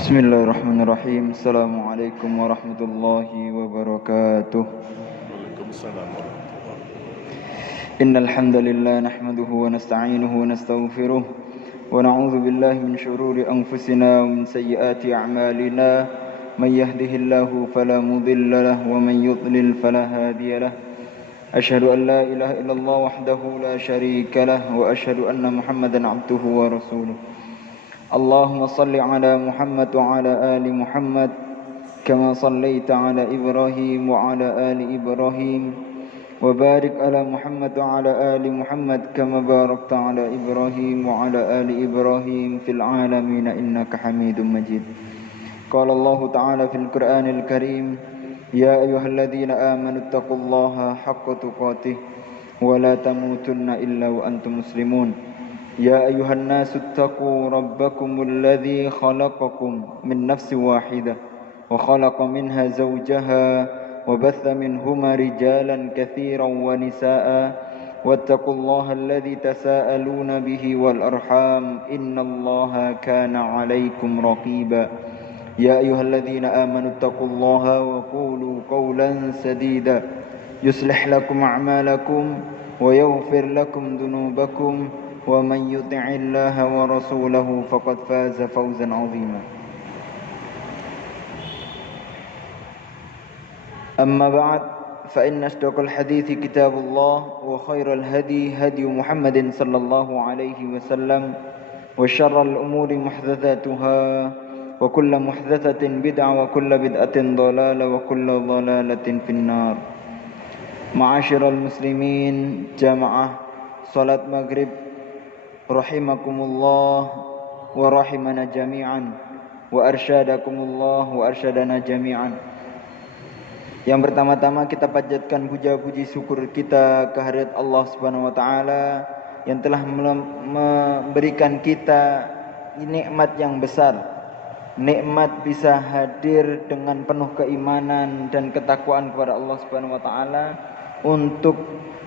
Bismillahirrahmanirrahim. Assalamualaikum warahmatullahi wabarakatuh. Waalaikumsalam warahmatullahi wabarakatuh. Innal hamdalillah nahmaduhu wa nasta'inuhu wa nastaghfiruh wa na'udzu billahi min shururi anfusina wa min sayyiati a'malina. May yahdihillahu fala mudilla lahu wa man yudlil fala hadiya lahu. Asyhadu an la ilaha illallah wahdahu la syarika lahu wa asyhadu anna Muhammadan 'abduhu wa rasuluh. Allahumma salli ala Muhammad wa ala ali Muhammad kama sallaita ala Ibrahim wa ala ali Ibrahim wa barik ala Muhammad wa ala ali Muhammad kama barakta ala Ibrahim wa ala ali Ibrahim fil alamin innaka Hamidum Majid. Qala Allah Ta'ala fil Qur'anil Karim, ya ayyuhalladzina amanu taqullaha haqqa tuqatih wa la tamutunna illa wa antum muslimun. يا أيها الناس اتقوا ربكم الذي خلقكم من نفس واحدة وخلق منها زوجها وبث منهما رجالا كثيرا ونساء واتقوا الله الذي تساءلون به والأرحام إن الله كان عليكم رقيبا يا أيها الذين آمنوا اتقوا الله وقولوا قولا سديدا يصلح لكم أعمالكم ويغفر لكم ذنوبكم ومن يطع الله ورسوله فقد فاز فوزا عظيما. أما بعد فإن أصدق الحديث كتاب الله وخير الهدي هدي محمد صلى الله عليه وسلم وشر الأمور محدثاتها وكل محدثة بدعة وكل بدعة ضلالة وكل ضلالة في النار. معاشر المسلمين جماعة صلاة maghrib rahimakumullah wa rahimana jami'an wa arsyadakumullah wa arsyadana jami'an. Yang pertama-tama kita panjatkan puja-puji syukur kita kehadirat Allah Subhanahu wa taala yang telah memberikan kita nikmat yang besar. Nikmat bisa hadir dengan penuh keimanan dan ketakwaan kepada Allah Subhanahu wa taala untuk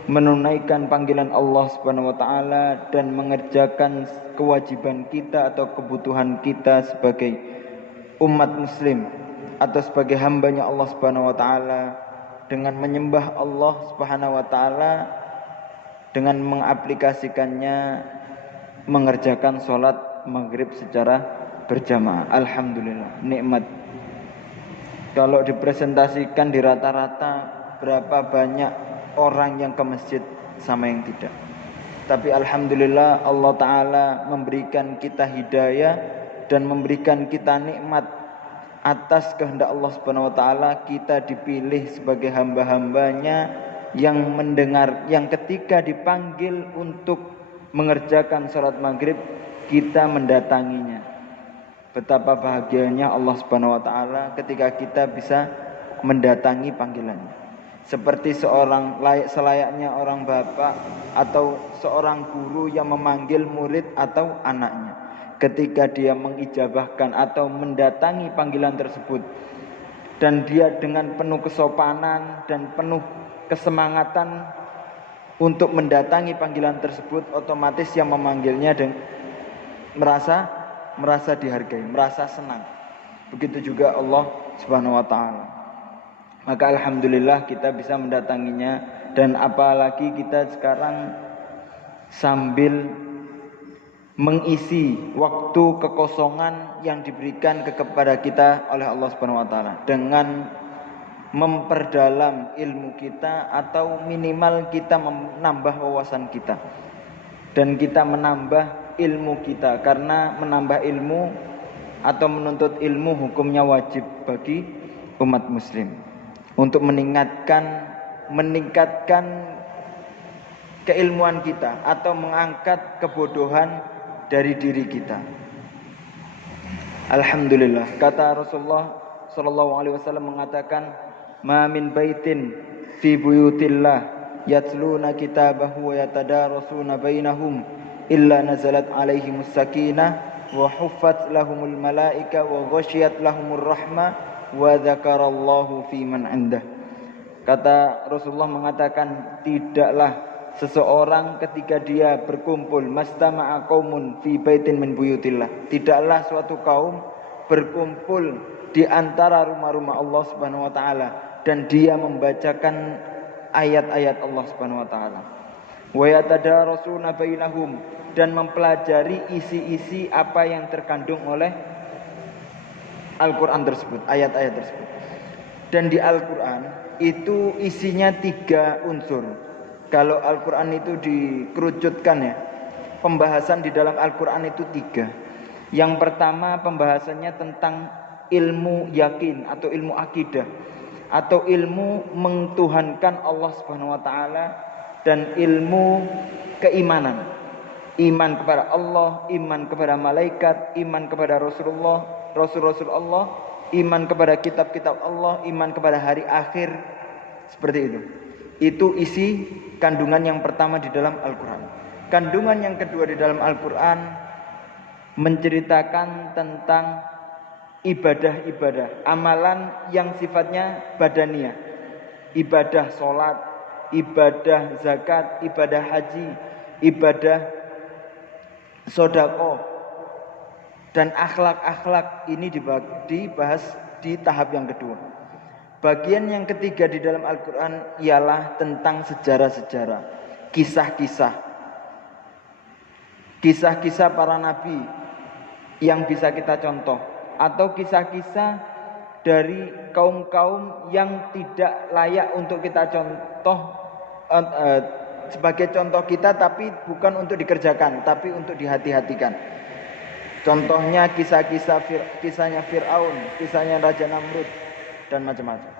menunaikan panggilan Allah Subhanahu wa taala dan mengerjakan kewajiban kita atau kebutuhan kita sebagai umat muslim atau sebagai hambanya Allah Subhanahu wa taala dengan menyembah Allah Subhanahu wa taala dengan mengaplikasikannya mengerjakan sholat maghrib secara berjamaah. Alhamdulillah, nikmat. Kalau dipresentasikan di rata-rata berapa banyak orang yang ke masjid sama yang tidak. Tapi alhamdulillah Allah Ta'ala memberikan kita hidayah dan memberikan kita nikmat atas kehendak Allah Subhanahu wa taala. Kita dipilih sebagai hamba-hambanya yang mendengar, yang ketika dipanggil untuk mengerjakan salat maghrib kita mendatanginya. Betapa bahagianya Allah Subhanahu wa taala ketika kita bisa mendatangi panggilannya. Seperti selayaknya orang bapak atau seorang guru yang memanggil murid atau anaknya. Ketika dia mengijabahkan atau mendatangi panggilan tersebut dan dia dengan penuh kesopanan dan penuh kesemangatan untuk mendatangi panggilan tersebut, otomatis yang memanggilnya merasa dihargai, merasa senang. Begitu juga Allah Subhanahu wa taala. Maka alhamdulillah kita bisa mendatanginya, dan apalagi kita sekarang sambil mengisi waktu kekosongan yang diberikan kepada kita oleh Allah Subhanahu wa taala dengan memperdalam ilmu kita atau minimal kita menambah wawasan kita dan kita menambah ilmu kita, karena menambah ilmu atau menuntut ilmu hukumnya wajib bagi umat muslim untuk meningkatkan keilmuan kita atau mengangkat kebodohan dari diri kita. Alhamdulillah, kata Rasulullah sallallahu alaihi wasallam mengatakan, "Ma min baitin fi buyutillah yatluna kitabahu wa yatadarasuna bainahum illa nazalat alaihimus sakinah wa huffat lahumul malaika wa ghasyiyat lahumur rahmah wa dzakarallahu fi man indah." Kata Rasulullah mengatakan, tidaklah seseorang ketika dia berkumpul, mastama'a qaumun fi baitin min buyutillah, tidaklah suatu kaum berkumpul di antara rumah-rumah Allah Subhanahu wa taala dan dia membacakan ayat-ayat Allah Subhanahu wa taala. Wa yatadarasuna bainahum, dan mempelajari isi-isi apa yang terkandung oleh Al-Qur'an tersebut, ayat-ayat tersebut. Dan di Al-Qur'an itu isinya 3 unsur. Kalau Al-Qur'an itu dikerucutkan ya, pembahasan di dalam Al-Qur'an itu 3. Yang pertama pembahasannya tentang ilmu yakin atau ilmu akidah, atau ilmu mengtuhankan Allah Subhanahu wa taala, dan ilmu keimanan. Iman kepada Allah, iman kepada malaikat, iman kepada Rasulullah, Rasul-Rasul Allah, iman kepada kitab-kitab Allah, iman kepada hari akhir. Seperti itu. Itu isi kandungan yang pertama di dalam Al-Quran. Kandungan yang kedua di dalam Al-Quran menceritakan tentang ibadah-ibadah, amalan yang sifatnya badaniyah, ibadah sholat, ibadah zakat, ibadah haji, ibadah sedekah, dan akhlak-akhlak. Ini dibahas di tahap yang kedua. Bagian yang ketiga di dalam Al-Quran ialah tentang sejarah-sejarah, kisah-kisah, kisah-kisah para nabi yang bisa kita contoh, atau kisah-kisah dari kaum-kaum yang tidak layak untuk kita contoh, sebagai contoh kita, tapi bukan untuk dikerjakan, tapi untuk dihati-hatikan. Contohnya kisahnya Fir'aun, kisahnya Raja Namrud, dan macam-macam.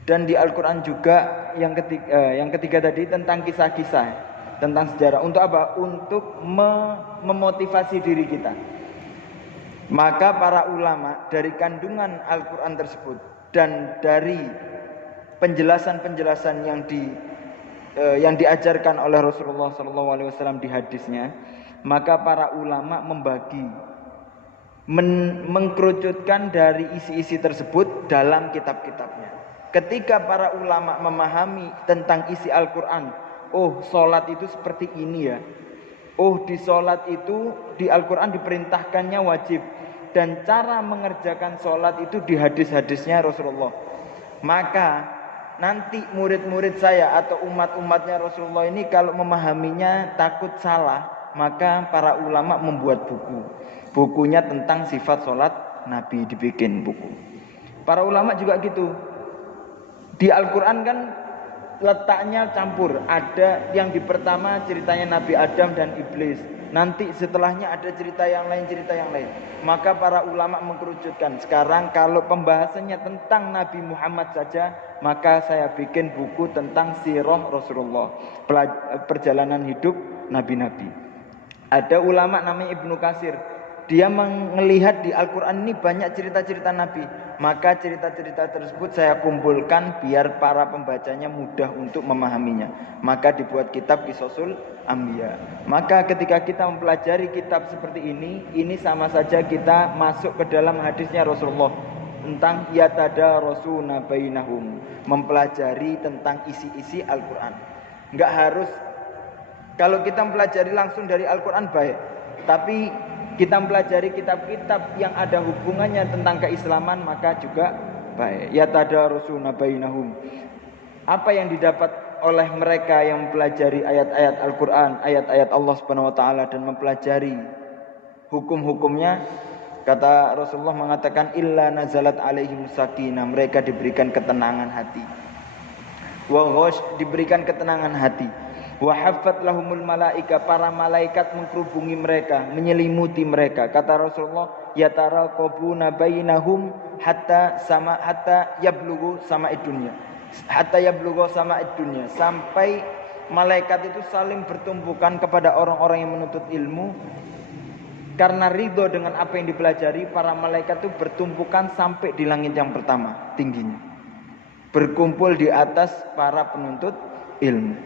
Dan di Al-Quran juga yang ketiga tadi tentang kisah-kisah, tentang sejarah. Untuk apa? Untuk memotivasi diri kita. Maka para ulama dari kandungan Al-Quran tersebut dan dari penjelasan-penjelasan yang diajarkan oleh Rasulullah SAW di hadisnya, maka para ulama mengkerucutkan dari isi-isi tersebut dalam kitab-kitabnya. Ketika para ulama memahami tentang isi Al-Quran, oh sholat itu seperti ini ya, oh di sholat itu di Al-Quran diperintahkannya wajib, dan cara mengerjakan sholat itu di hadis-hadisnya Rasulullah. Maka nanti murid-murid saya atau umat-umatnya Rasulullah ini kalau memahaminya takut salah, maka para ulama membuat bukunya tentang sifat sholat Nabi, dibikin buku. Para ulama juga gitu. Di Al-Quran kan letaknya campur. Ada yang di pertama ceritanya Nabi Adam dan Iblis. Nanti setelahnya ada cerita yang lain. Maka para ulama mengkerucutkan. Sekarang kalau pembahasannya tentang Nabi Muhammad saja, maka saya bikin buku tentang sirah Rasulullah, perjalanan hidup nabi-nabi. Ada ulama namanya Ibnu Katsir. Dia melihat di Al-Quran ini banyak cerita-cerita Nabi. Maka cerita-cerita tersebut saya kumpulkan biar para pembacanya mudah untuk memahaminya. Maka dibuat kitab Qisasul Anbiya. Maka ketika kita mempelajari kitab seperti ini sama saja kita masuk ke dalam hadisnya Rasulullah tentang yatadarasuna bainahum, mempelajari tentang isi-isi Al-Quran. Enggak harus, kalau kita mempelajari langsung dari Al-Quran baik, tapi kita mempelajari kitab-kitab yang ada hubungannya tentang keislaman maka juga baik. Yatadarasuna bainahum. Apa yang didapat oleh mereka yang mempelajari ayat-ayat Al-Quran, ayat-ayat Allah Subhanahu wa taala, dan mempelajari hukum-hukumnya, kata Rasulullah mengatakan illa nazalat alaihim sakinah, mereka diberikan ketenangan hati. Wa ghash, diberikan ketenangan hati. Wa haffat lahumul malaika, para malaikat mengkerubungi mereka, menyelimuti mereka. Kata Rasulullah, yataraqabuna bainahum hatta yablughu sama'id dunya. Hatta yablughu sama'id dunya, sampai malaikat itu saling bertumpukan kepada orang-orang yang menuntut ilmu. Karena ridho dengan apa yang dipelajari, para malaikat itu bertumpukan sampai di langit yang pertama tingginya, berkumpul di atas para penuntut ilmu.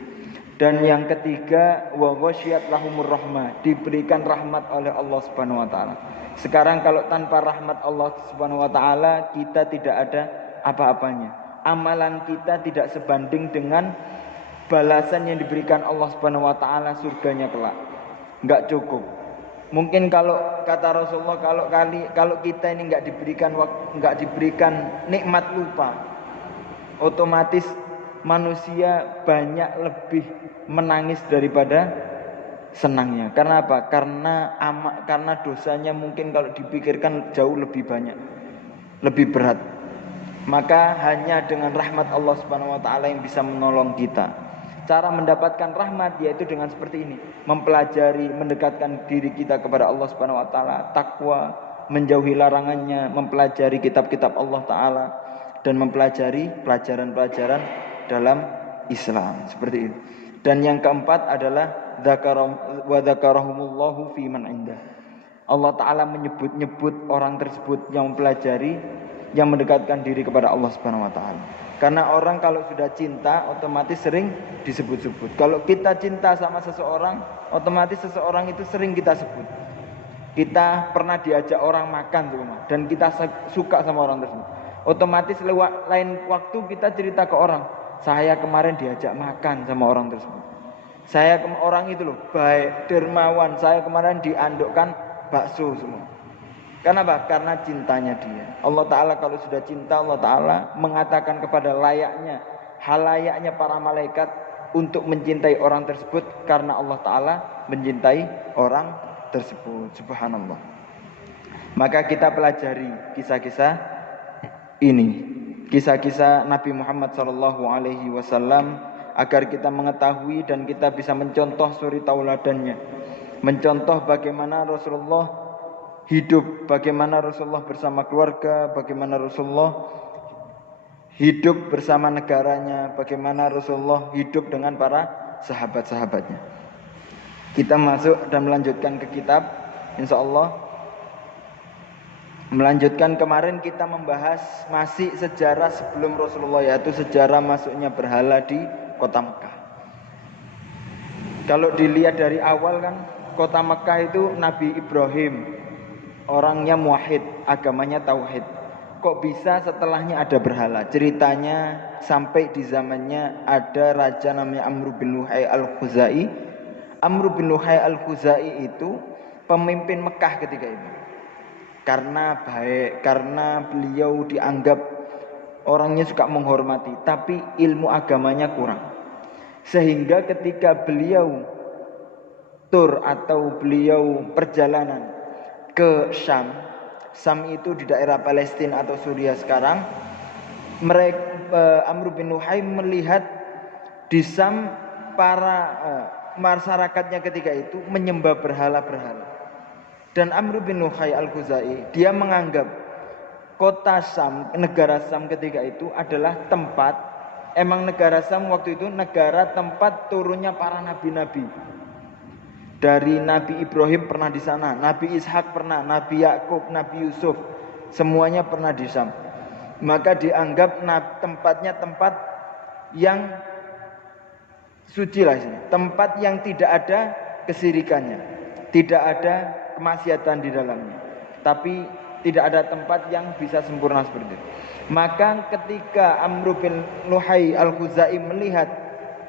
Dan yang ketiga, wa ghasyiyat lahumur rahmah, diberikan rahmat oleh Allah Subhanahu wa taala. Sekarang kalau tanpa rahmat Allah Subhanahu wa taala, kita tidak ada apa-apanya. Amalan kita tidak sebanding dengan balasan yang diberikan Allah Subhanahu wa taala surganya kelak. Enggak cukup. Mungkin kalau kata Rasulullah, kalau kita ini enggak diberikan nikmat lupa, otomatis manusia banyak lebih menangis daripada senangnya. Karena apa? Karena dosanya mungkin kalau dipikirkan jauh lebih banyak, lebih berat. Maka hanya dengan rahmat Allah Subhanahu wa taala yang bisa menolong kita. Cara mendapatkan rahmat yaitu dengan seperti ini, mempelajari, mendekatkan diri kita kepada Allah Subhanahu wa taala, takwa, menjauhi larangannya, mempelajari kitab-kitab Allah taala dan mempelajari pelajaran-pelajaran dalam Islam, seperti itu. Dan yang keempat adalah wa dzakarahumullahu fi man indah. Allah taala menyebut-nyebut orang tersebut yang mempelajari, yang mendekatkan diri kepada Allah Subhanahu wa taala. Karena orang kalau sudah cinta otomatis sering disebut-sebut. Kalau kita cinta sama seseorang, otomatis seseorang itu sering kita sebut. Kita pernah diajak orang makan rumah dan kita suka sama orang tersebut. Otomatis lain waktu kita cerita ke orang, saya kemarin diajak makan sama orang tersebut. Orang itu loh baik, dermawan. Saya kemarin diandukkan bakso semua. Kenapa? Karena cintanya dia. Allah Ta'ala kalau sudah cinta, Allah Ta'ala mengatakan kepada halayaknya para malaikat untuk mencintai orang tersebut. Karena Allah Ta'ala mencintai orang tersebut. Subhanallah. Maka kita pelajari kisah-kisah ini, kisah-kisah Nabi Muhammad SAW, agar kita mengetahui dan kita bisa mencontoh suri tauladannya. Mencontoh bagaimana Rasulullah hidup, bagaimana Rasulullah bersama keluarga, bagaimana Rasulullah hidup bersama negaranya, bagaimana Rasulullah hidup dengan para sahabat-sahabatnya. Kita masuk dan melanjutkan ke kitab, insya Allah. Melanjutkan kemarin kita membahas masih sejarah sebelum Rasulullah, yaitu sejarah masuknya berhala di kota Mekah. Kalau dilihat dari awal kan, kota Mekah itu Nabi Ibrahim, orangnya muwahhid, agamanya tauhid. Kok bisa setelahnya ada berhala? Ceritanya sampai di zamannya ada raja namanya Amr bin Luhai al-Khuzai. Amr bin Luhai al-Khuzai itu pemimpin Mekah ketika itu. Karena baik, karena beliau dianggap orangnya suka menghormati, tapi ilmu agamanya kurang. Sehingga ketika beliau beliau perjalanan ke Syam itu di daerah Palestina atau Suriah sekarang, Amr bin Luhai melihat di Syam para masyarakatnya ketika itu menyembah berhala-berhala. Dan Amr bin Luhai al-Khuzai, dia menganggap kota Syam, negara Syam ketika itu adalah tempat, negara Syam waktu itu negara tempat turunnya para nabi-nabi. Dari Nabi Ibrahim pernah di sana, Nabi Ishak pernah, Nabi Yakub, Nabi Yusuf, semuanya pernah di Syam. Maka dianggap tempatnya tempat yang suci lah, tempat yang tidak ada kesirikannya, tidak ada kemaksiatan di dalamnya, tapi tidak ada tempat yang bisa sempurna seperti itu. Maka ketika Amr bin Luhai al-Khuzai melihat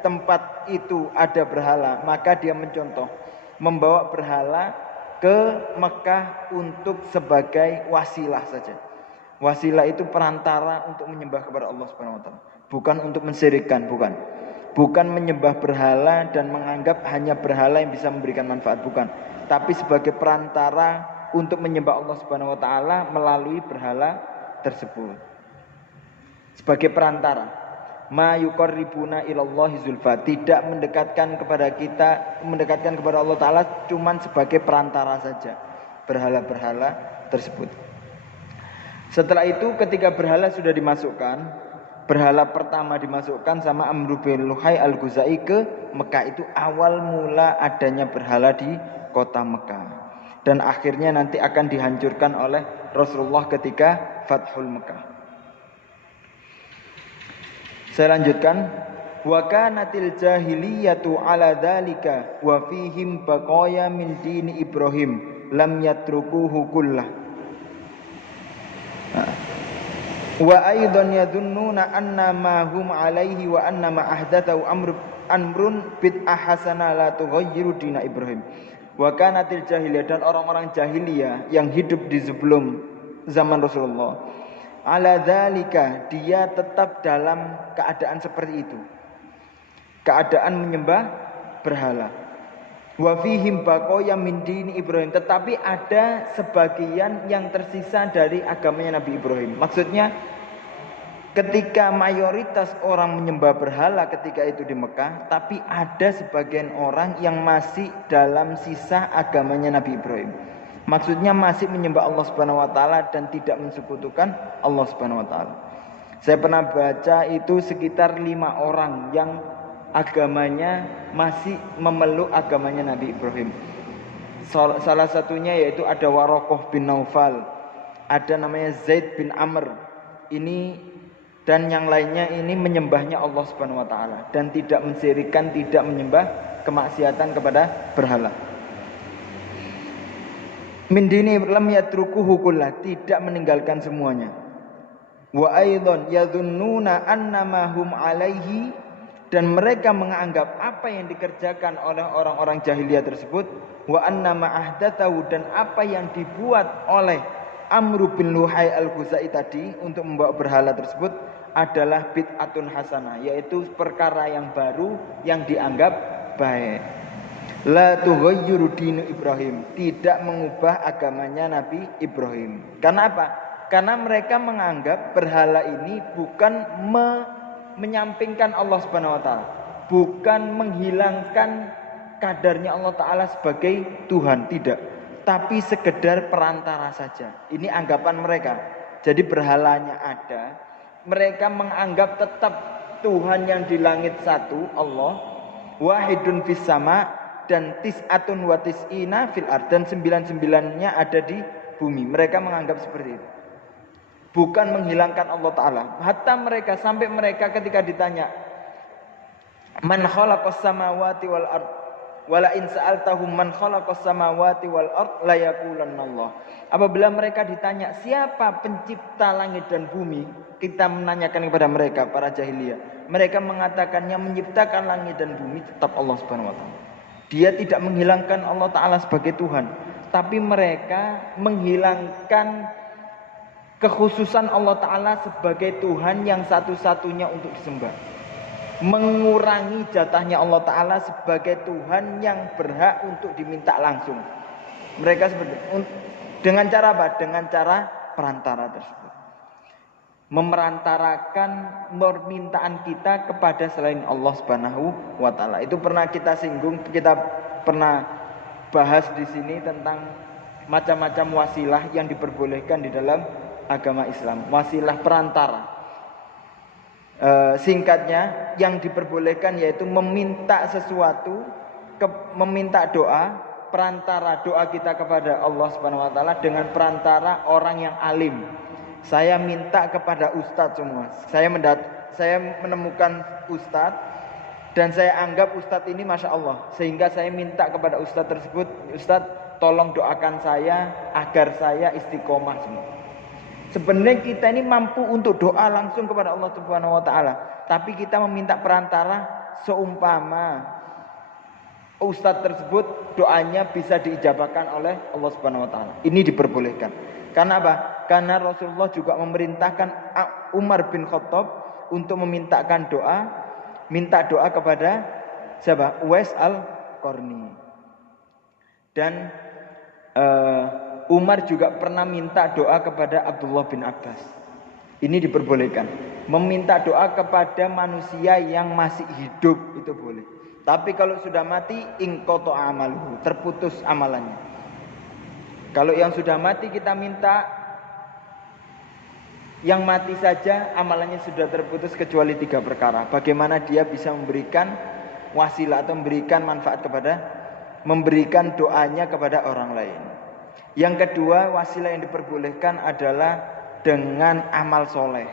tempat itu ada berhala, maka dia mencontoh, membawa berhala ke Mekah untuk sebagai wasilah saja. Wasilah itu perantara untuk menyembah kepada Allah Subhanahu wa taala, bukan untuk mensyirikkan, bukan menyembah berhala dan menganggap hanya berhala yang bisa memberikan manfaat, bukan, tapi sebagai perantara untuk menyembah Allah Subhanahu wa taala melalui berhala tersebut. Sebagai perantara, ma yuqarribuna ilallahi zulfa, tidak mendekatkan kepada Allah taala, cuman sebagai perantara saja berhala-berhala tersebut. Setelah itu ketika berhala sudah dimasukkan, berhala pertama dimasukkan sama Amr bin Luhai al-Khuzai ke Mekah, itu awal mula adanya berhala di kota Mekah, dan akhirnya nanti akan dihancurkan oleh Rasulullah ketika Fathul Mekah. Saya lanjutkan. Wa kanatil jahiliyatu ala dzalika wa fihim baqaya min dini Ibrahim lam yatrukuhu kullah. Wa aidan yadhunnuna anna ma hum alaihi wa anna ma ahdathahu amrun bid'ah hasanah la tughayyiru dina Ibrahim. Wa kanatil jahiliyah, dan orang-orang jahiliyah yang hidup di sebelum zaman Rasulullah, ala dzalika, dia tetap dalam keadaan seperti itu, keadaan menyembah berhala. Wa fihim baqaya min dini Ibrahim, tetapi ada sebagian yang tersisa dari agamanya Nabi Ibrahim. Maksudnya ketika mayoritas orang menyembah berhala ketika itu di Mekah, tapi ada sebagian orang yang masih dalam sisa agamanya Nabi Ibrahim. Maksudnya masih menyembah Allah Subhanahu wa taala dan tidak mensekutukan Allah Subhanahu wa taala. Saya pernah baca itu sekitar 5 orang yang agamanya masih memeluk agamanya Nabi Ibrahim. Salah satunya yaitu ada Warokoh bin Naufal, ada namanya Zaid bin Amr. Ini dan yang lainnya ini menyembahnya Allah Subhanahu wa taala dan tidak mensyirikkan, tidak menyembah kemaksiatan kepada berhala. Min dini lam yatrukuhu kullah, tidak meninggalkan semuanya. Wa aidan yadhunnuna annama hum alaihi, dan mereka menganggap apa yang dikerjakan oleh orang-orang jahiliyah tersebut, wa annama ahdatsahu, dan apa yang dibuat oleh Amr bin Luhai al-Khuzai tadi untuk membawa berhala tersebut adalah bid'atun hasanah, yaitu perkara yang baru yang dianggap baik. La tughayyiru dinu Ibrahim, tidak mengubah agamanya Nabi Ibrahim. Karena apa? Karena mereka menganggap berhala ini bukan menyampingkan Allah Subhanahu wa taala, bukan menghilangkan kadarnya Allah taala sebagai Tuhan, tidak, tapi sekedar perantara saja. Ini anggapan mereka. Jadi berhalanya ada, mereka menganggap tetap Tuhan yang di langit satu, Allah, wahidun fis sama, dan tis'atun wa tis'ina fil ard, dan 99-nya ada di bumi. Mereka menganggap seperti itu, bukan menghilangkan Allah Ta'ala. Hatta mereka, sampai mereka ketika ditanya man khalaqas samawati wal ard wala in sa'altahum man khalaqas samawati wal ard la yaqulanna Allah. Apabila mereka ditanya siapa pencipta langit dan bumi, kita menanyakan kepada mereka, para jahiliyah, mereka mengatakan yang menciptakan langit dan bumi tetap Allah Subhanahu wa taala. Dia tidak menghilangkan Allah Ta'ala sebagai Tuhan, tapi mereka menghilangkan kekhususan Allah Ta'ala sebagai Tuhan yang satu-satunya untuk disembah, mengurangi jatahnya Allah Ta'ala sebagai Tuhan yang berhak untuk diminta langsung. Mereka seperti dengan cara apa? Dengan cara perantara tersebut, memerantarakan permintaan kita kepada selain Allah Subhanahu wa taala. Itu pernah kita singgung, kita pernah bahas di sini tentang macam-macam wasilah yang diperbolehkan di dalam agama Islam. Wasilah perantara. Singkatnya, yang diperbolehkan yaitu meminta sesuatu, meminta doa, perantara doa kita kepada Allah Subhanahu wa taala dengan perantara orang yang alim. Saya minta kepada ustadz semua. Saya menemukan ustadz dan saya anggap ustadz ini masya Allah, sehingga saya minta kepada ustadz tersebut, ustadz tolong doakan saya agar saya istiqomah semua. Sebenarnya kita ini mampu untuk doa langsung kepada Allah Subhanahu wa taala, tapi kita meminta perantara seumpama ustadz tersebut doanya bisa diijabahkan oleh Allah Subhanahu wa taala. Ini diperbolehkan. Karena apa? Karena Rasulullah juga memerintahkan Umar bin Khattab untuk memintakan doa, minta doa kepada siapa? Uwais al-Qarni. Dan Umar juga pernah minta doa kepada Abdullah bin Abbas. Ini diperbolehkan. Meminta doa kepada manusia yang masih hidup itu boleh. Tapi kalau sudah mati, inqata amaluhu, terputus amalannya. Kalau yang sudah mati kita minta, yang mati saja amalannya sudah terputus kecuali 3 perkara. Bagaimana dia bisa memberikan wasilah atau memberikan manfaat kepada, memberikan doanya kepada orang lain. Yang kedua, wasilah yang diperbolehkan adalah dengan amal soleh.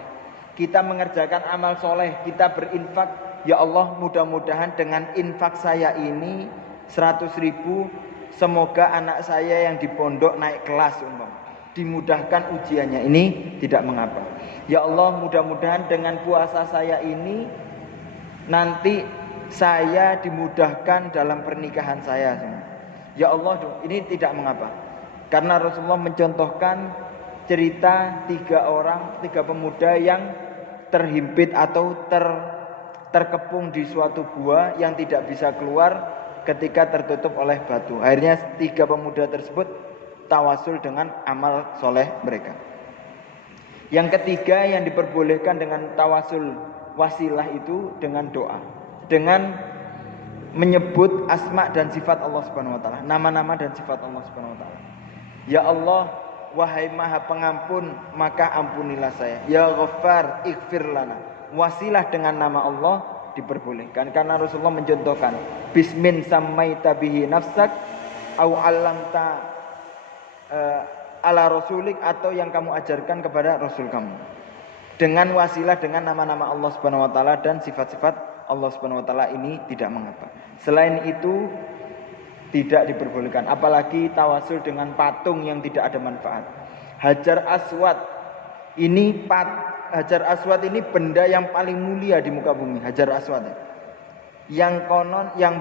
Kita mengerjakan amal soleh, kita berinfak. Ya Allah, mudah-mudahan dengan infak saya ini 100.000, semoga anak saya yang di pondok naik kelas, dimudahkan ujiannya. Ini tidak mengapa. Ya Allah, mudah-mudahan dengan puasa saya ini nanti saya dimudahkan dalam pernikahan saya. Ya Allah, ini tidak mengapa. Karena Rasulullah mencontohkan cerita tiga pemuda yang terhimpit atau terkepung di suatu gua yang tidak bisa keluar ketika tertutup oleh batu. Akhirnya tiga pemuda tersebut tawasul dengan amal soleh mereka. Yang ketiga yang diperbolehkan dengan tawasul wasilah itu dengan doa, dengan menyebut asma dan sifat Allah Subhanahu wa taala, nama-nama dan sifat Allah Subhanahu wa taala. Ya Allah, wahai Maha Pengampun, maka ampunilah saya. Ya Ghaffar, ighfir lana. Wasilah dengan nama Allah diperbolehkan karena Rasulullah mencontohkan bismin sammaita bihi nafsak au 'allamta ala rasulik, atau yang kamu ajarkan kepada rasul kamu. Dengan wasilah dengan nama-nama Allah Subhanahu wa taala dan sifat-sifat Allah Subhanahu wa taala ini tidak mengapa. Selain itu tidak diperbolehkan, apalagi tawasul dengan patung yang tidak ada manfaat. Hajar Aswad ini benda yang paling mulia di muka bumi. Hajar Aswad yang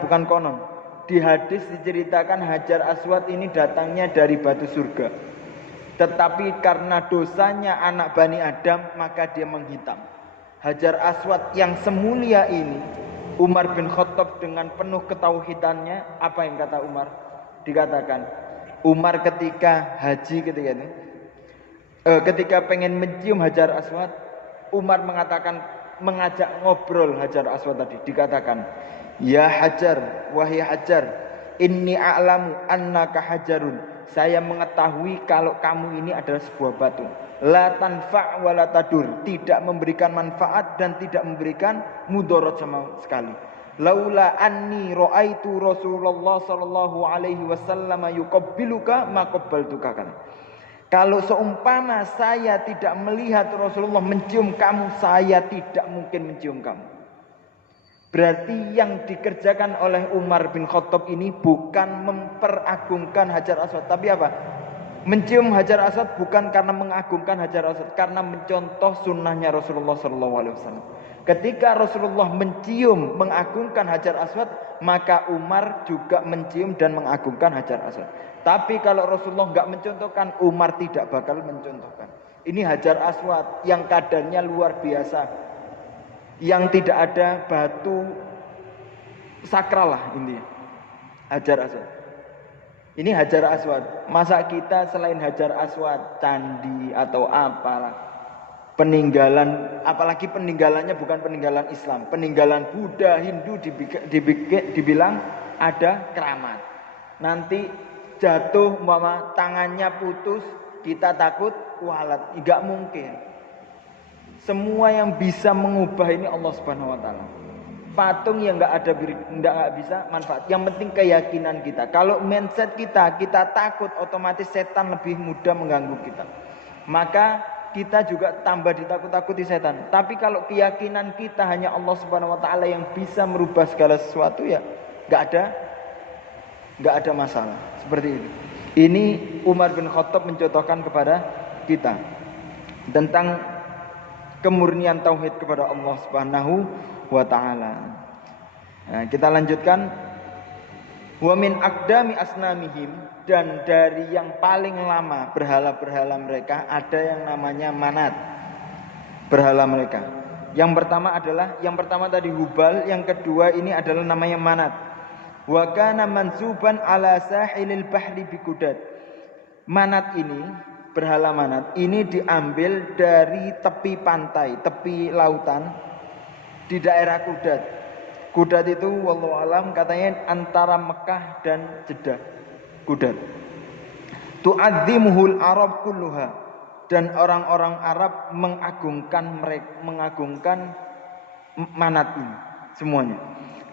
bukan konon, di hadis diceritakan Hajar Aswad ini datangnya dari batu surga, tetapi karena dosanya anak Bani Adam maka dia menghitam. Hajar Aswad yang semulia ini, Umar bin Khattab dengan penuh ketauhidannya, apa yang kata Umar? Dikatakan Umar ketika haji ketika pengen mencium Hajar Aswad, Umar mengajak ngobrol Hajar Aswad tadi. Dikatakan, ya Hajar, wahai Hajar, inni a'lamu annaka hajarun. Saya mengetahui kalau kamu ini adalah sebuah batu. La tanfa' wa la tadur, tidak memberikan manfaat dan tidak memberikan mudarat sama sekali. Laula anni ra'aitu Rasulullah sallallahu alaihi wasallam yuqabbiluka ma qabbaltuka kan. Kalau seumpama saya tidak melihat Rasulullah mencium kamu, saya tidak mungkin mencium kamu. Berarti yang dikerjakan oleh Umar bin Khattab ini bukan memperagungkan Hajar Aswad, tapi apa? Mencium Hajar Aswad bukan karena mengagungkan Hajar Aswad, karena mencontoh sunnahnya Rasulullah SAW. Ketika Rasulullah mencium, mengagungkan Hajar Aswad, maka Umar juga mencium dan mengagungkan Hajar Aswad. Tapi kalau Rasulullah enggak mencontohkan, Umar tidak bakal mencontohkan. Ini Hajar Aswad yang kadarnya luar biasa, yang tidak ada batu sakral lah intinya. Hajar Aswad. Ini Hajar Aswad. Masa kita selain Hajar Aswad, candi atau apalah, peninggalan, apalagi peninggalannya bukan peninggalan Islam, peninggalan Buddha, Hindu dibilang ada keramat. Nanti jatuh, mama tangannya putus, kita takut walat. Enggak mungkin. Semua yang bisa mengubah ini Allah Subhanahu wa taala. Patung yang enggak bisa manfaat. Yang penting keyakinan kita. Kalau mindset kita takut, otomatis setan lebih mudah mengganggu kita. Maka kita juga tambah ditakut-takuti setan. Tapi kalau keyakinan kita hanya Allah Subhanahu wa taala yang bisa merubah segala sesuatu, ya enggak ada masalah. Seperti itu. Ini Umar bin Khattab mencontohkan kepada kita tentang kemurnian tauhid kepada Allah Subhanahu wa taala. Nah, kita lanjutkan. Wa min aqdami asnamihim, dan dari yang paling lama berhala-berhala mereka ada yang namanya Manat. Berhala mereka. Yang pertama tadi Hubal, yang kedua ini adalah namanya Manat. Wa kana mansuban ala sahilil bahri biqudat. Manat ini, berhala Manat ini diambil dari tepi pantai, tepi lautan di daerah Qudat. Qudat itu wallahu alam katanya antara Mekah dan Jeddah. Qudat. Tu'adzimuhul Arab kulluha, dan orang-orang Arab mengagungkan Manat ini semuanya.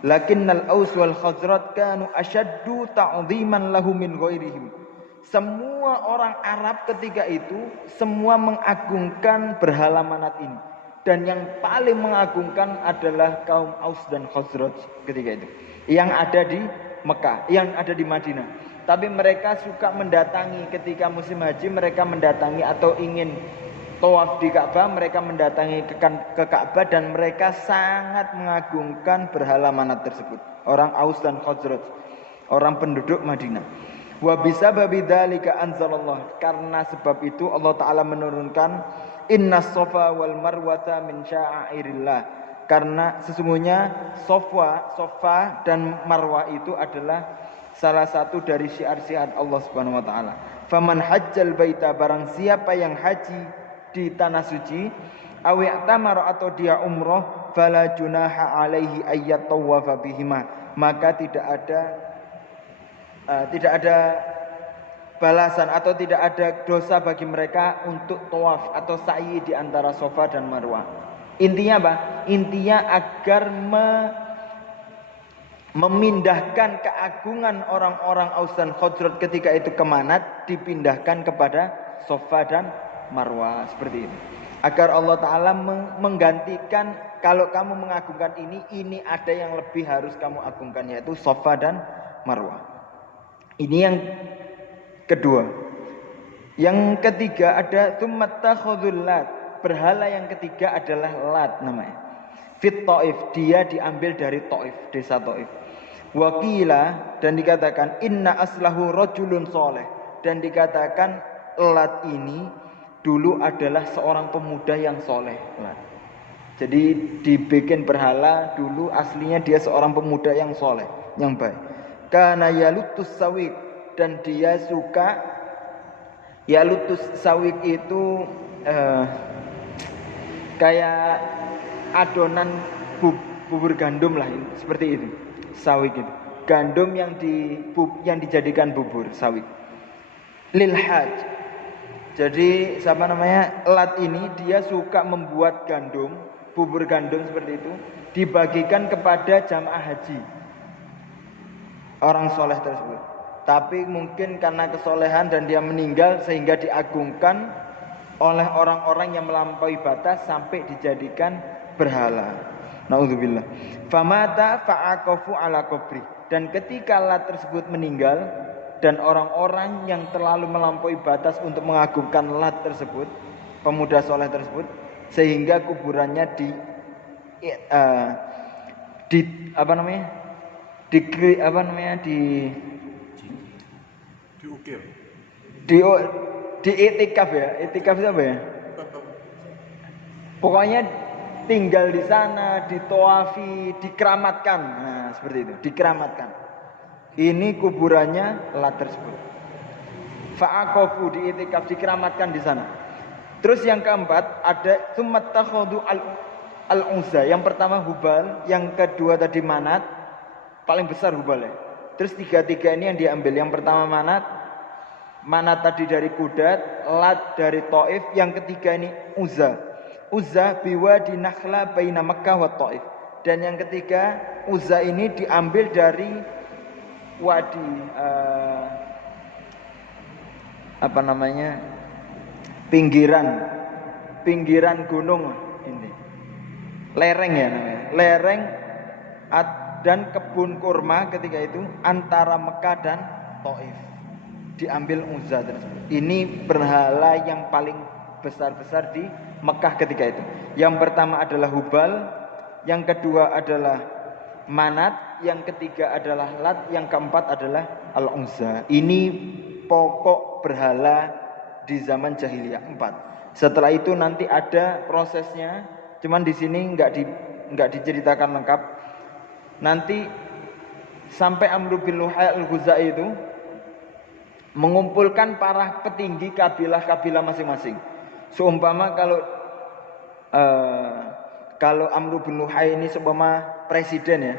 Lakinnal Aus wal Khazraj kanu ashaddu ta'dhiman lahu min ghairihim. Semua orang Arab ketika itu semua mengagungkan berhala Manat ini. Dan yang paling mengagungkan adalah kaum Aus dan Khazraj ketika itu, yang ada di Mekah, yang ada di Madinah. Tapi mereka suka mendatangi ketika musim haji, mereka mendatangi atau ingin tawaf di Ka'bah, mereka mendatangi ke Ka'bah dan mereka sangat mengagungkan berhala Manat tersebut. Orang Aus dan Khazraj, orang penduduk Madinah. Wa bisababi dzalika anzalallah, karena sebab itu Allah taala menurunkan innas safa wal marwata min sya'airillah, karena sesungguhnya Safa dan Marwah itu adalah salah satu dari syiar-syiar Allah Subhanahu wa taala. Faman hajjal baita, barang siapa yang haji di tanah suci, aw i'tamara atau dia umroh, fala junaha alaihi ayyat tawafa bihima, maka tidak ada balasan atau tidak ada dosa bagi mereka untuk tawaf atau sa'i di antara Safa dan Marwah. Intinya apa? Intinya agar memindahkan keagungan orang-orang Aus dan Khazraj ketika itu ke Manat, dipindahkan kepada Safa dan Marwah, seperti itu. Agar Allah Ta'ala menggantikan, kalau kamu mengagungkan ini ada yang lebih harus kamu agungkan, yaitu Safa dan Marwah. Ini yang kedua. Yang ketiga ada tsummattakhadzul Lat. Berhala yang ketiga adalah Lat namanya. Fit Taif, dia diambil dari Taif, desa Taif. Wakila, dan dikatakan inna aslahu rajulun soleh, dan dikatakan Lat ini dulu adalah seorang pemuda yang soleh. Lat. Jadi dibikin berhala dulu aslinya dia seorang pemuda yang soleh, yang baik. Kana yalutus sawik, dan dia suka, yalutus sawik itu kayak adonan bubur gandum lah, seperti itu. Sawik itu gandum yang dijadikan bubur, sawik. Lil haj. Jadi Lat ini dia suka membuat gandum, bubur gandum seperti itu, dibagikan kepada jamaah haji, orang soleh tersebut. Tapi mungkin karena kesolehan dan dia meninggal sehingga diagungkan oleh orang-orang yang melampaui batas sampai dijadikan berhala. Naudzubillah. Famata fa'aqafu ala qabri, dan ketika Lat tersebut meninggal dan orang-orang yang terlalu melampaui batas untuk mengagungkan Lat tersebut, pemuda soleh tersebut, sehingga kuburannya diukir. Di itikaf ya. Itikaf itu apa ya? Pokoknya tinggal di sana, ditoafi, dikeramatkan. Nah, seperti itu, dikeramatkan. Ini kuburannya Lat tersebut. Fa'aqafu, di itikaf, dikeramatkan di sana. Terus yang keempat ada tsummattakhadhu al-Uzza. Yang pertama Hubal, yang kedua tadi Manat, paling besar Hubal ya. Terus tiga-tiga ini yang diambil. Yang pertama Manat tadi dari Kudat, Lat dari Taif, yang ketiga ini Uzza biwadi Nakhla baina Makkah wa Taif. Dan yang ketiga Uzza ini diambil dari wadi pinggiran gunung ini. Lereng ya namanya. Lereng dan kebun kurma ketika itu antara Mekah dan Taif. Diambil Uzza tersebut. Ini berhala yang paling besar-besar di Mekah ketika itu. Yang pertama adalah Hubal, yang kedua adalah Manat, yang ketiga adalah Lat, yang keempat adalah Al-Uzza. Ini pokok berhala di zaman jahiliyah 4. Setelah itu nanti ada prosesnya, cuman di sini enggak diceritakan lengkap. Nanti sampai Amr bin Luhai al-Ghuzai itu mengumpulkan para petinggi kabilah-kabilah masing-masing. Seumpama kalau Amr bin Luhai ini seumpama presiden ya.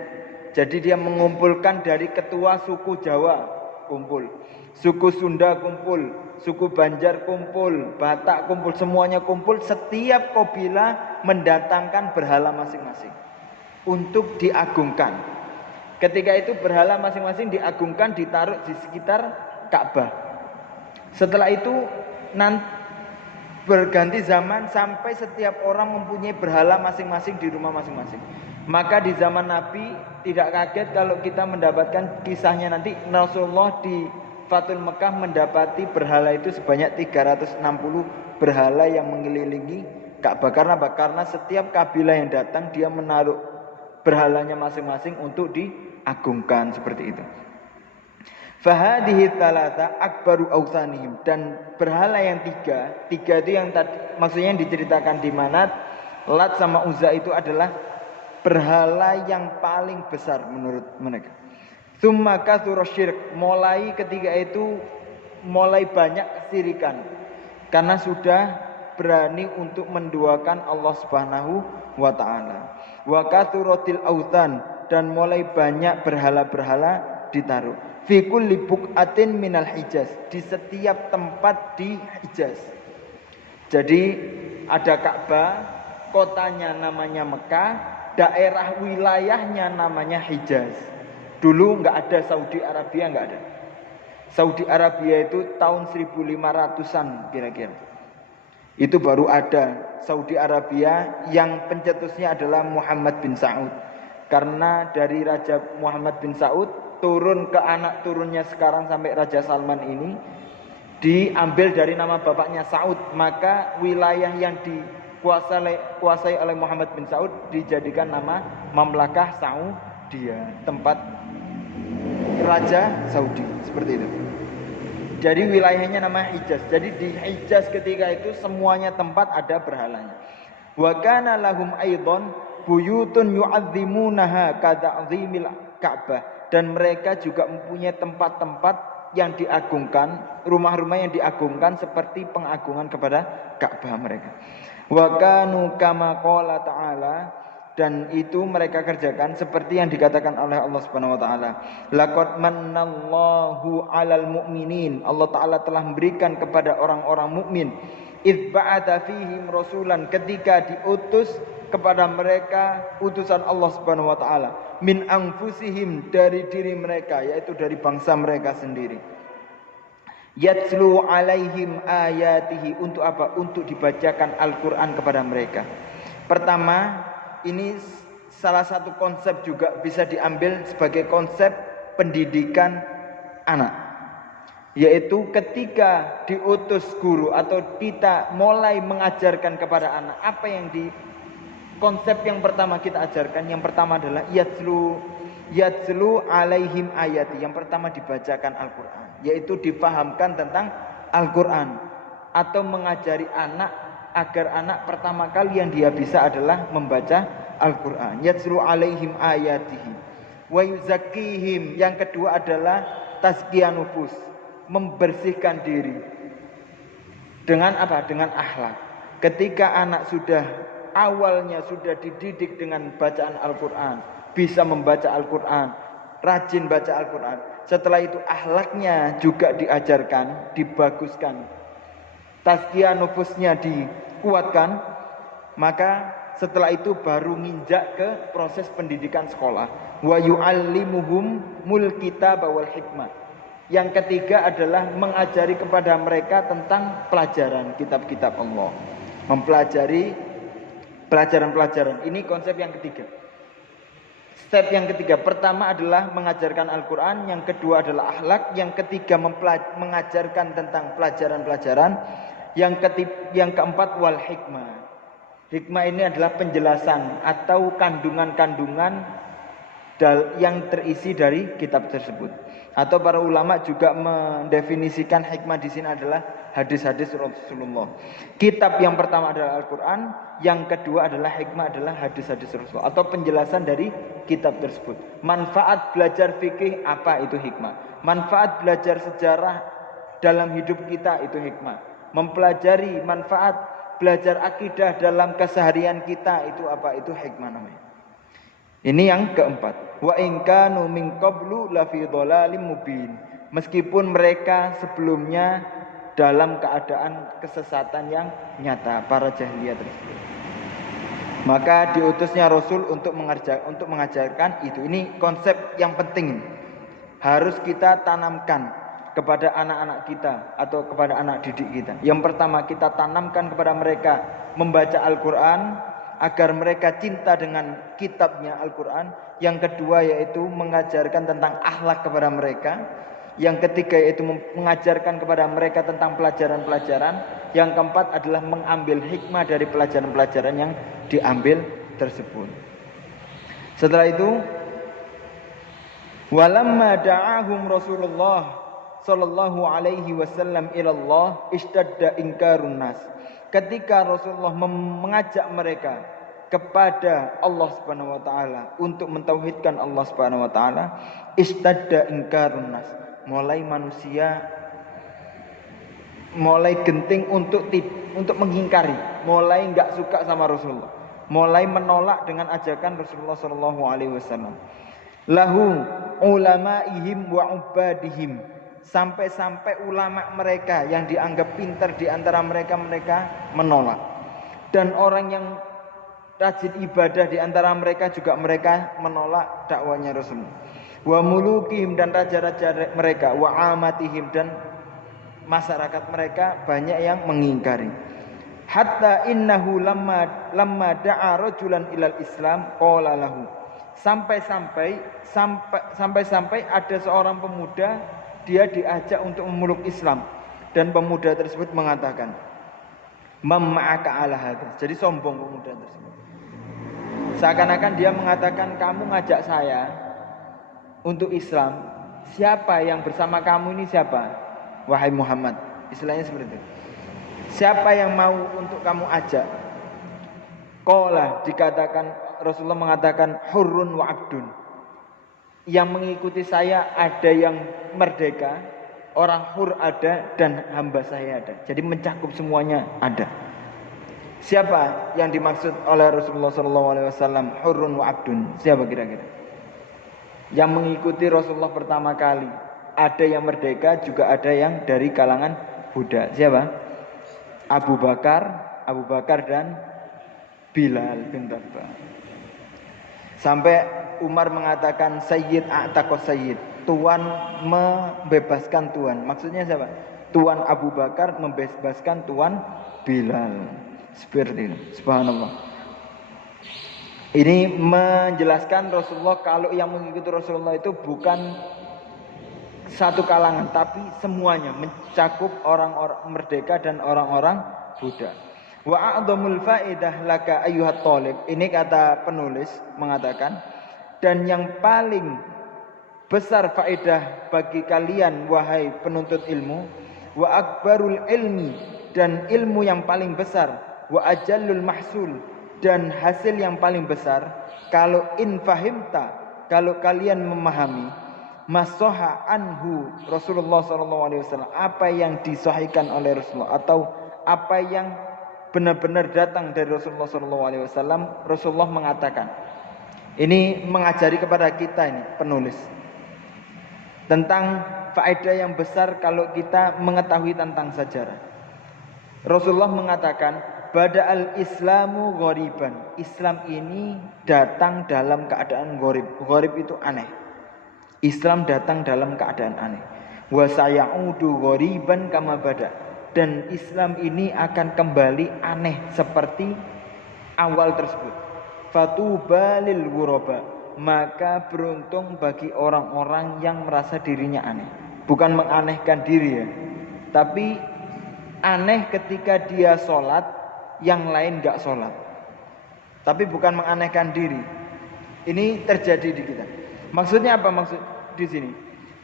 Jadi dia mengumpulkan dari ketua suku Jawa kumpul, suku Sunda kumpul, suku Banjar kumpul, Batak kumpul, semuanya kumpul. Setiap kabilah mendatangkan berhala masing-masing untuk diagungkan. Ketika itu berhala masing-masing diagungkan, ditaruh di sekitar Ka'bah. Setelah itu nanti berganti zaman sampai setiap orang mempunyai berhala masing-masing di rumah masing-masing. Maka di zaman Nabi tidak kaget kalau kita mendapatkan kisahnya nanti Rasulullah Fatul Mekah mendapati berhala itu sebanyak 360 berhala yang mengelilingi Ka'bah. Karena apa? Karena setiap kabilah yang datang dia menaruh berhalanya masing-masing untuk diagungkan seperti itu. Fahadihi thalatha akbaru awthanihim, dan berhala yang tiga itu yang tadi maksudnya yang diceritakan di Manat, Lat sama Uzza itu adalah berhala yang paling besar menurut mereka. Tsumma katsura syirk, mulai ketika itu mulai banyak kesirikan karena sudah berani untuk menduakan Allah Subhanahu wa taala. Wa katsuratil authan, dan mulai banyak berhala-berhala ditaruh. Fi kulli buqatin minal Hijaz, di setiap tempat di Hijaz. Jadi ada Ka'bah, kotanya namanya Mekah, daerah wilayahnya namanya Hijaz. Dulu nggak ada Saudi Arabia, nggak ada. Saudi Arabia itu tahun 1500-an kira-kira. Itu baru ada Saudi Arabia, yang pencetusnya adalah Muhammad bin Saud. Karena dari Raja Muhammad bin Saud turun ke anak turunnya sekarang sampai Raja Salman ini diambil dari nama bapaknya Saud, maka wilayah yang dikuasai oleh Muhammad bin Saud dijadikan nama Mamlakah Saudiyah, tempat Raja Saudi, seperti itu. Jadi wilayahnya nama Hijaz. Jadi di Hijaz ketika itu semuanya tempat ada berhalanya. Wa kana lahum aidan buyutun yu'azzimunaha kata'zimil Ka'bah, dan mereka juga mempunyai tempat-tempat yang diagungkan, rumah-rumah yang diagungkan seperti pengagungan kepada Ka'bah mereka. Wa kanu kama qala ta'ala, dan itu mereka kerjakan seperti yang dikatakan oleh Allah Subhanahu wa taala. Laqad mannallahu 'alal mu'minin, Allah taala telah memberikan kepada orang-orang mukmin, idz ba'atsa fihim rasulan, ketika diutus kepada mereka utusan Allah Subhanahu wa taala, min anfusihim, dari diri mereka, yaitu dari bangsa mereka sendiri. Yatslu 'alaihim ayatihi, untuk apa? Untuk dibacakan Al-Qur'an kepada mereka. Pertama, ini salah satu konsep juga bisa diambil sebagai konsep pendidikan anak, yaitu ketika diutus guru atau kita mulai mengajarkan kepada anak, apa yang di konsep yang pertama kita ajarkan, yang pertama adalah yatslu alaihim ayati, yang pertama dibacakan Al-Qur'an, yaitu dipahamkan tentang Al-Qur'an, atau mengajari anak agar anak pertama kali yang dia bisa adalah membaca Al-Qur'an. Yatslu alaihim ayatihi wa yuzakkihim, yang kedua adalah tazkiyah nufus, membersihkan diri. Dengan apa? Dengan akhlak. Ketika anak sudah awalnya sudah dididik dengan bacaan Al-Qur'an, bisa membaca Al-Qur'an, rajin baca Al-Qur'an, setelah itu akhlaknya juga diajarkan, dibaguskan, tazkiyah nufusnya dikuatkan, maka setelah itu baru nginjak ke proses pendidikan sekolah. Wa yu'allimuhum mul kitab wal hikmah. Yang ketiga adalah mengajari kepada mereka tentang pelajaran kitab-kitab Allah, mempelajari pelajaran-pelajaran. Ini konsep yang ketiga. Step yang ketiga, pertama adalah mengajarkan Al-Quran, yang kedua adalah akhlak, yang ketiga mengajarkan tentang pelajaran-pelajaran, yang keempat wal hikmah. Hikmah ini adalah penjelasan atau kandungan-kandungan yang terisi dari kitab tersebut. Atau para ulama juga mendefinisikan hikmah di sini adalah hadis-hadis Rasulullah. Kitab yang pertama adalah Al-Quran, yang kedua adalah hikmah adalah hadis-hadis Rasulullah atau penjelasan dari kitab tersebut. Manfaat belajar fikih, apa itu hikmah? Manfaat belajar sejarah dalam hidup kita, itu hikmah. Mempelajari manfaat belajar akidah dalam keseharian kita, itu apa? Itu hikmah namanya. Ini yang keempat. Wa in kanu min qablu la fi dhalalim mubin. Meskipun mereka sebelumnya dalam keadaan kesesatan yang nyata, para jahiliyah tersebut. Maka diutusnya Rasul untuk mengajarkan itu. Ini konsep yang penting, harus kita tanamkan kepada anak-anak kita atau kepada anak didik kita. Yang pertama, kita tanamkan kepada mereka membaca Al-Quran agar mereka cinta dengan kitabnya Al-Quran. Yang kedua yaitu mengajarkan tentang akhlak kepada mereka. Yang ketiga yaitu mengajarkan kepada mereka tentang pelajaran-pelajaran. Yang keempat adalah mengambil hikmah dari pelajaran-pelajaran yang diambil tersebut. Setelah itu, walamma da'ahum Rasulullah sallallahu alaihi wasallam ila Allah ishtadda inkarun nas. Ketika Rasulullah mengajak mereka kepada Allah Subhanahu wa taala untuk mentauhidkan Allah Subhanahu wa taala, ishtadda inkarun nas. Mulai manusia mulai genting untuk mengingkari, mulai enggak suka sama Rasulullah, mulai menolak dengan ajakan Rasulullah sallallahu alaihi wasallam. Lahu ulamaihim wa ubadihim, sampai-sampai ulama mereka yang dianggap pintar di antara mereka menolak, dan orang yang rajin ibadah di antara mereka juga mereka menolak dakwanya Rasulullah. Wa mulukim, dan raja-raja mereka, wa amatihim, dan masyarakat mereka banyak yang mengingkari. Hatta innahu lamma da'a rajulan ilal Islam qala lahu, sampai ada seorang pemuda, dia diajak untuk memeluk Islam, dan pemuda tersebut mengatakan, mamma'aka ala hadha. Jadi sombong pemuda tersebut, seakan-akan dia mengatakan, kamu ngajak saya untuk Islam, siapa yang bersama kamu ini siapa? Wahai Muhammad, istilahnya seperti itu. Siapa yang mau untuk kamu ajak? Qala, dikatakan Rasulullah mengatakan, hurrun wa abdun. Yang mengikuti saya ada yang merdeka, orang hur ada, dan hamba saya ada. Jadi mencakup semuanya ada. Siapa yang dimaksud oleh Rasulullah SAW hurrun wa abdun? Siapa kira-kira? Yang mengikuti Rasulullah pertama kali, ada yang merdeka, juga ada yang dari kalangan budak. Siapa? Abu Bakar dan Bilal bin Rabah. Sampai Umar mengatakan Sayyid a'taqas Sayyid, Tuan membebaskan Tuan. Maksudnya siapa? Tuan Abu Bakar membebaskan Tuan Bilal. Seperti itu. Subhanallah. Ini menjelaskan Rasulullah kalau yang mengikuti Rasulullah itu bukan satu kalangan, tapi semuanya, mencakup orang-orang merdeka dan orang-orang budak. Wa a'dhamul faedah laka ayyuhat thalib. Ini kata penulis mengatakan, dan yang paling besar faedah bagi kalian wahai penuntut ilmu, wa akbarul ilmi, dan ilmu yang paling besar, wa ajallul mahsul, dan hasil yang paling besar, kalau in fahimta, kalau kalian memahami, masoha anhu Rasulullah SAW, apa yang disahihkan oleh Rasulullah, atau apa yang benar-benar datang dari Rasulullah SAW. Rasulullah mengatakan, ini mengajari kepada kita, ini penulis, tentang faedah yang besar kalau kita mengetahui tentang sejarah. Rasulullah mengatakan, bada'al islamu ghoriban, Islam ini datang dalam keadaan gharib. Gharib itu aneh. Islam datang dalam keadaan aneh. Wa sayaudu ghoriban kama bada, dan Islam ini akan kembali aneh seperti awal tersebut. Fatuba lil ghuraba, maka beruntung bagi orang-orang yang merasa dirinya aneh. Bukan menganehkan diri ya, tapi aneh ketika dia sholat, yang lain gak sholat. Tapi bukan menganehkan diri. Ini terjadi di kita. Maksudnya apa maksud di sini?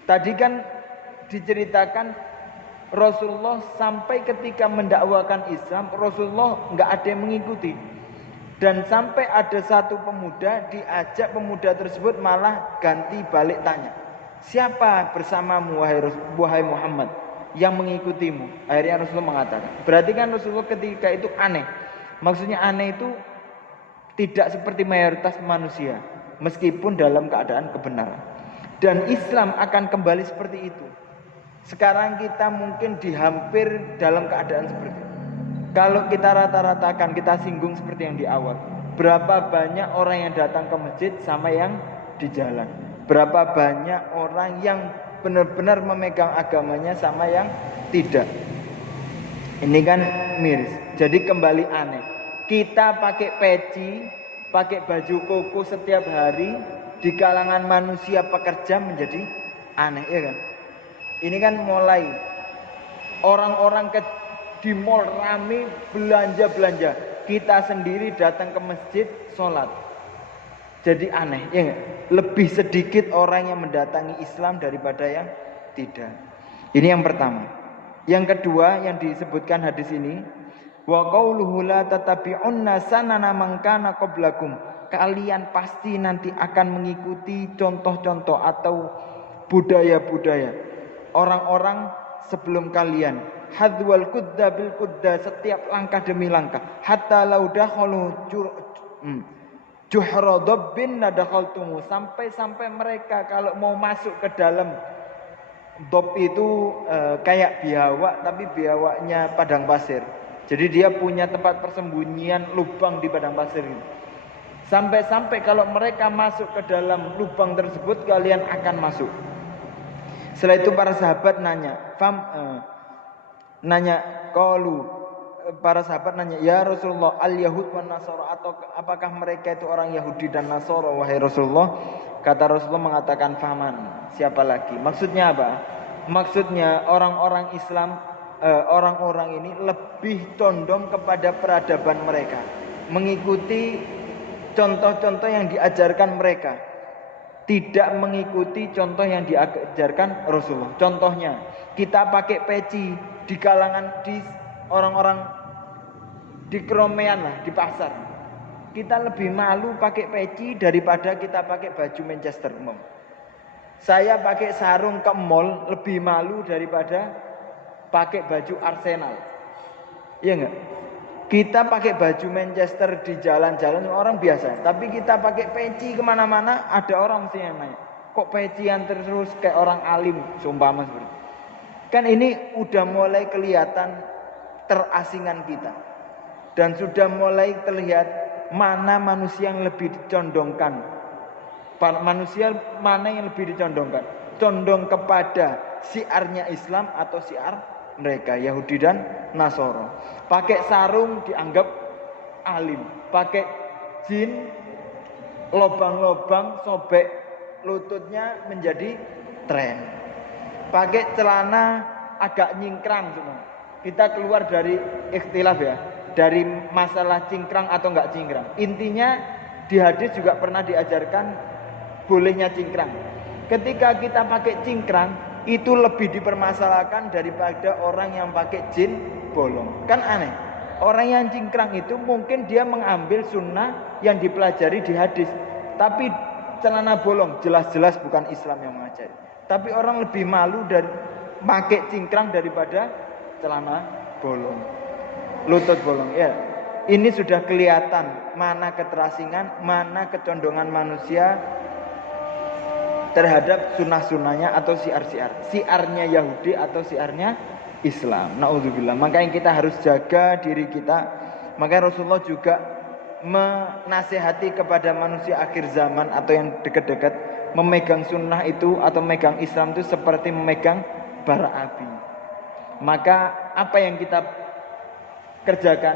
Tadi kan diceritakan Rasulullah sampai ketika mendakwakan Islam, Rasulullah gak ada yang mengikuti. Dan sampai ada satu pemuda, diajak pemuda tersebut malah ganti balik tanya, siapa bersamamu wahai Muhammad yang mengikutimu? Akhirnya Rasulullah mengatakan, berarti kan Rasulullah ketika itu aneh. Maksudnya aneh itu tidak seperti mayoritas manusia, meskipun dalam keadaan kebenaran. Dan Islam akan kembali seperti itu. Sekarang kita mungkin hampir dalam keadaan seperti itu. Kalau kita rata-ratakan, kita singgung seperti yang di awal, berapa banyak orang yang datang ke masjid sama yang di jalan, berapa banyak orang yang benar-benar memegang agamanya sama yang tidak. Ini kan miris. Jadi kembali aneh. Kita pakai peci, pakai baju koko setiap hari, di kalangan manusia pekerja menjadi aneh, ya kan? Ini kan mulai orang-orang di mall rame belanja. Kita sendiri datang ke masjid sholat. Jadi aneh, ya gak? Lebih sedikit orang yang mendatangi Islam daripada yang tidak. Ini yang pertama. Yang kedua yang disebutkan hadis ini, wa qauluhu la tatabi'unna sanana man kana qablakum. Kalian pasti nanti akan mengikuti contoh-contoh atau budaya-budaya orang-orang sebelum kalian. Hadwal kudda bil kudda, setiap langkah demi langkah. Hatta laudakhalu juhra dabbin nadakhaltumu, sampai mereka kalau mau masuk ke dalam dob itu kayak biawak, tapi biawaknya padang pasir. Jadi dia punya tempat persembunyian lubang di padang pasir itu. Sampai kalau mereka masuk ke dalam lubang tersebut, kalian akan masuk. Setelah itu para sahabat para sahabat nanya, ya Rasulullah, al-Yahud wan Nasara, atau apakah mereka itu orang Yahudi dan Nasara wahai Rasulullah? Kata Rasulullah mengatakan, faman, siapa lagi? Maksudnya apa? Maksudnya orang-orang Islam, orang-orang ini lebih condong kepada peradaban mereka, mengikuti contoh-contoh yang diajarkan mereka, tidak mengikuti contoh yang diajarkan Rasulullah. Contohnya, kita pakai peci di kalangan di orang-orang di keromean lah, di pasar. Kita lebih malu pakai peci daripada kita pakai baju Manchester umum. Saya pakai sarung ke mall lebih malu daripada pakai baju Arsenal. Iya enggak? Kita pakai baju Manchester di jalan-jalan orang biasa, tapi kita pakai peci kemana-mana, ada orang mesti yang nanya, kok pecian terus kayak orang alim, seumpama seperti itu. Kan ini udah mulai kelihatan terasingan kita, dan sudah mulai terlihat mana manusia yang lebih dicondongkan, manusia mana yang lebih dicondongkan, condong kepada syiarnya Islam atau syiar mereka Yahudi dan Nasara. Pakai sarung dianggap alim, pakai jin lobang-lobang sobek lututnya menjadi tren, pakai celana agak nyingkrang semua. Kita keluar dari ikhtilaf ya, dari masalah cingkrang atau enggak cingkrang. Intinya di hadis juga pernah diajarkan bolehnya cingkrang. Ketika kita pakai cingkrang, itu lebih dipermasalahkan daripada orang yang pakai jin bolong. Kan aneh. Orang yang cingkrang itu mungkin dia mengambil sunnah yang dipelajari di hadis, tapi celana bolong jelas-jelas bukan Islam yang mengajari. Tapi orang lebih malu dari pakai cingkrang daripada celana bolong, lutut bolong. Ya, ini sudah kelihatan mana keterasingan, mana kecondongan manusia terhadap sunnah-sunnahnya atau siarnya Yahudi atau siarnya Islam. Naudzubillah. Makanya kita harus jaga diri kita. Makanya Rasulullah juga menasihati kepada manusia akhir zaman atau yang dekat-dekat, memegang sunnah itu atau memegang Islam itu seperti memegang bara api. Maka apa yang kita kerjakan